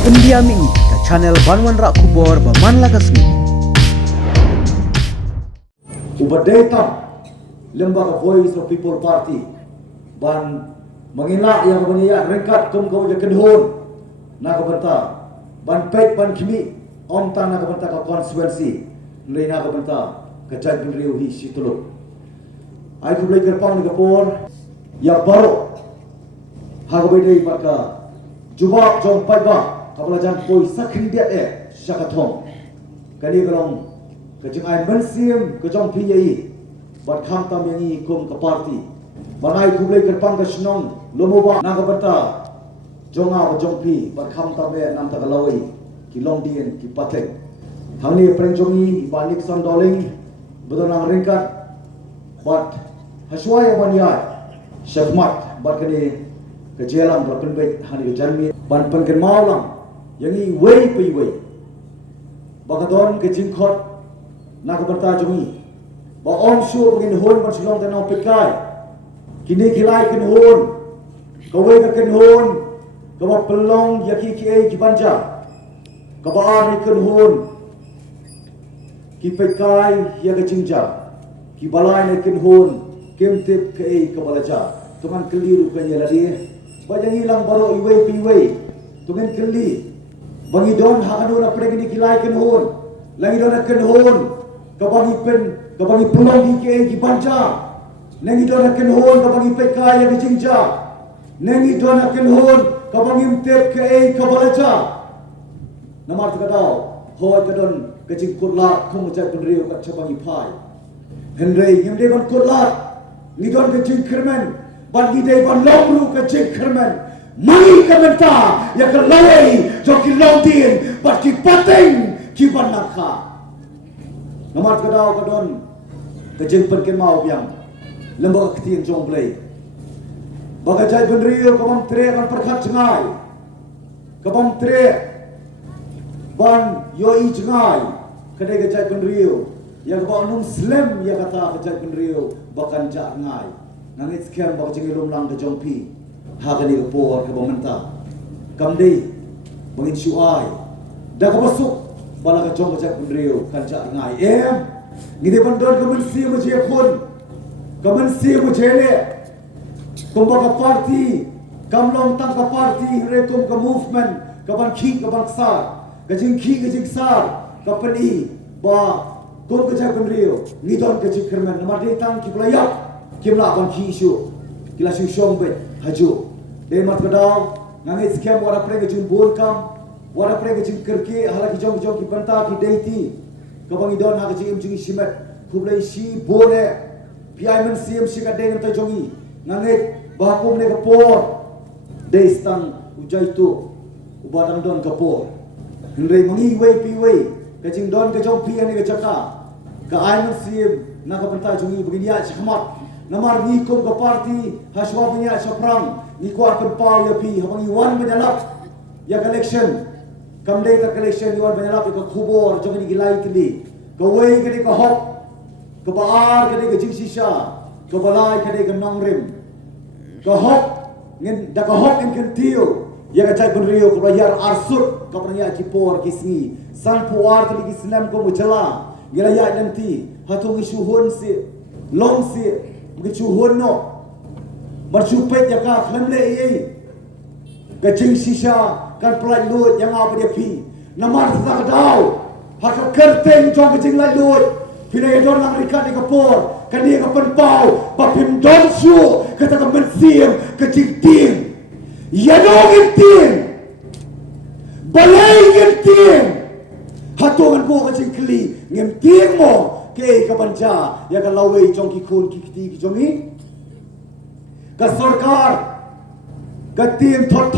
Pendiam ini ke channel Banwan Rak Kubor Baman Lakasmi. Ubadaitan lembaga Voice of People Party ban mengelak yang berniat rengkat kau je kedhon nak benta ban pek ban kimi om tan nak benta ka konstituensi ndai nak benta ka cai penriu hi situlo ai ku blai kerpang ni kapor ya Baroh ha ko bedai maka jubak jong pai ba kapalajan poi sakhin dia syakathong kali galong kejeng ai mensim kejong pinyai bat kham tam yang i kum ke parti bangai ku blai kerpang ka snong lomoba nak benta jonga jong pi bat kham tam be nam ta kalawai ki long dien ki pateng hangni preng jongi banik son doling bedonang ringkat bat haswaya banya syahmat bat kini ke Jylla berpen baik hani ke jalmi ban pen ken maulang yang i wei pi wei bagadon ke jingkhot nak benta jongi ba om shu begin hon ban silong tanau pekai kini kilai ken hon kawai ka ken hon kawa pelong yaki ki ai ki banja kabaar ken hon ki pekai ya ke jingja ki balai ne ken hon kem tip ke ai ka balaja tuman keliru kan ya ladi bajang hilang Baroh iwei pi wei tumen keli bangi don ha anu na preg ni kilai ken hon langi don ken hon kabangi pen kabangi pelong di ke ki banja nengi don ken hon kabangi pekai ya ke jingja nengi don ken hon kabangi tip ke ai ka balaja Namar kadau hoi kadon ke jing kutla khong ja penriu ka chabangi phai henrei yem de ban kutla ni don ke jing kermen ban gi dei ban longru ke jing kermen mai ka menta ya ka lawai jo ki long din bat ki pateng ki ban nakha Namar kadau kadon ke jing pen ken mau biang lembaga ketien jong play bagajai penriu ka bang tre kan perkhat cengai ka bang tre ban yoi cengai kedai gajai penriu yang ba nung slam ya kata gajai penriu bakan ja ngai nangit sekian ba jengi lumlang ke jongpi ha kani ke por ke bamenta kamdei bangin syuai da ka masuk bala ke jong gajai penriu kan ja ngai ngide bandon ke mensi mo je khon ke mensi mo je le kumbaga parti kamlong tang ka parti rekom ke movement ke ban Khih ke ban sar kajing Khih kajing sar kapani ba kon kajak penriu ngidon kajing kerman namar detang ki pelayak kimla ban Khih isu kila su shong bet haju de mat kadau nangit skem wara pre kajing bon kam wara pre kajing kerke hala ki jong ki banta ki deiti kabang idon ha kajing imjing simet kublai si bone pi men sim si ka de ta jongi nangit ba kum ne kapor de stang ujai tu ubadang don kapor Henry mangi wei pi wei kajing don ke jong pi ani ke jaka ka ai men sim na ka benta jungi begini ya chakmat namar ni kum ka parti haswa punya saprang ni ko akan pau ya pi hamangi wan menyalap ya election kamdei ta election wan menyalap ke khubor jong ni gilai kini ka wei ke ka hok ka baar ke jing sisa ka balai ke ka nongrim ka hok ngin da ka hok en kentiu ya kajai penriu ko bayar arsut ko pernah ki por kisni san puar ke Islam ko mujala gila ya nanti hatung isuhun si long si ngichuhun no marchupet ya ka khlamle ei kajing sisa kan plai lut yang apa dia pi namar tak dau hak kerteng jong kajing lai lut pinai don lang rikat di kapor kan dia ka penpau bapim don su kata ka mensim kajing Tieng ya dong Tieng balai Tieng hatungan ko kajing kli ngem Tieng mo ke ka banja ya ka lawai jong ki khun ki kiti ki jongi ka Sorkar ka Tieng thot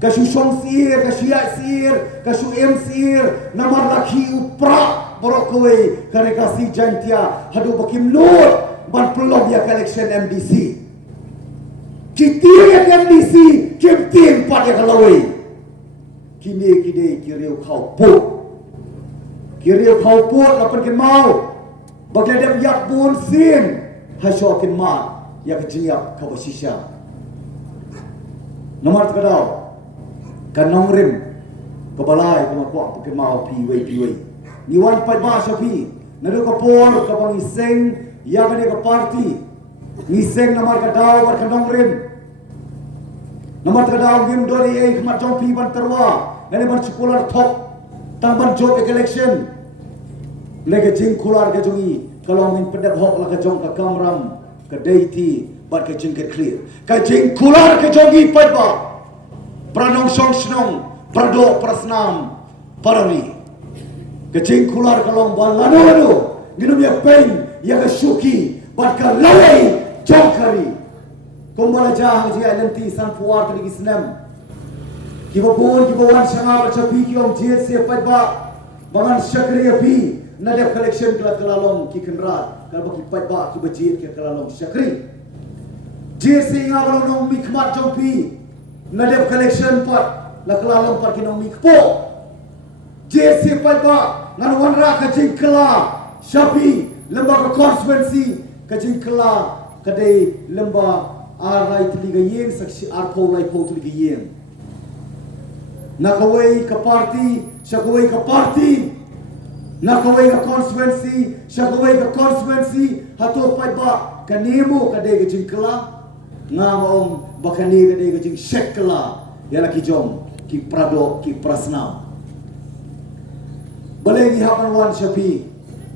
ka shushong sir ka shia sir ka shu sir namar lakhi Prah Baroh kowe ka rekasi jantia hadu bakim lut ban pelom ya election MDC Tieng MDC kem Tieng pat ya kalawai kini kide kiriu kau put lapan ken mau bagian dia yak bun sin hasyo ken ma ya kejiap kau sisa Namar kadau kanong rim kebalai kemakwa kemau piwei ni wan pai ba shapi nado ka por ka bang iseng ya ka ke parti ni seng namar ka daw war ka dong rim namar ka daw gim dori ei khmat jong pi ban terwa ngane ban sekolah thok tang ban job election lege jing kular ke jongi kalau min pedak hok la ka jong ka kamram ka deiti bat ke jing ke clear ka jing kular ke jongi pai ba pranong song snong prado prasnam parani ke jing kular kalong ban lanu nginum ya pen ya ka shuki bat ka lawai jongkari kumbala jah ji alanti san puar tadi islam kibapun kibawan sanga baca pi ki om jet se pai ba bangan syakri pi nadep collection kala kalalong ki kenrat kal baki pai ba ki bajit ke kalalong syakri jet se nga balong nong mi khmat jong pi nadep collection pat la kalalong pat ki nong mi kpo jet se pai ba ngan wan ra ka jing kala shapi lembaga constituency ka jing kala kadai lemba arai tliga yeng saksi arko lai po tliga yeng nakawai ka party syakawai ka party nakawai ka constituency syakawai ka constituency hato pai ba kanemo kadai ka jingkala nga maong bakani kadai ka jing shekla yala ki jom ki prado ki prasna baleng hapan wan syapi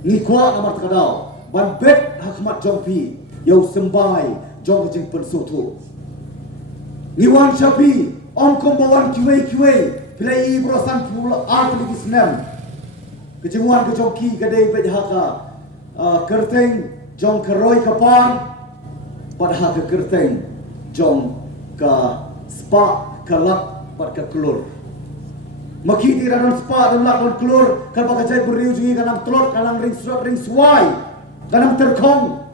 ni kwa amat kadau ban bet hakmat jompi yau sembai jong jing pensoto ni wan syapi on kombawan kiwei pilai ibrosan pula arti kisnam kejungan ke jongki kadai bet haka kerteng jong keroi kapan pada haka kerteng jong ka spa kalap pada ka klur maki tiranan spa dan lakon klur kan baka jai beriu jungi kanang telot kanang ring suai kanang terkong